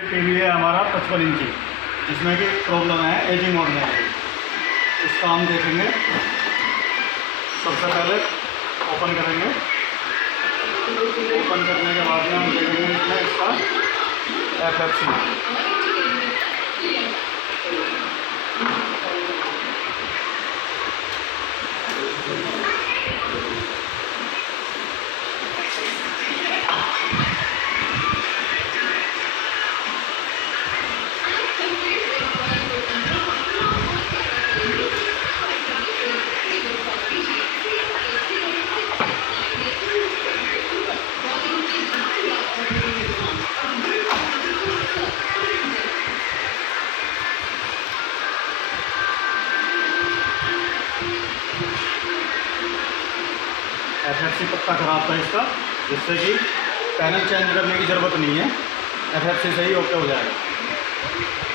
टीवी है हमारा 55 इंची, जिसमें कि प्रॉब्लम है एजिंग मोड में है। इसका हम देखेंगे। सबसे पहले ओपन करेंगे। ओपन करने के बाद में हम देखेंगे इसमें इसका FFC। FFC पत्ता ख़राब था इसका, जिससे कि पैनल चेंज करने की ज़रूरत नहीं है। FFC से ही ओके हो जाएगा।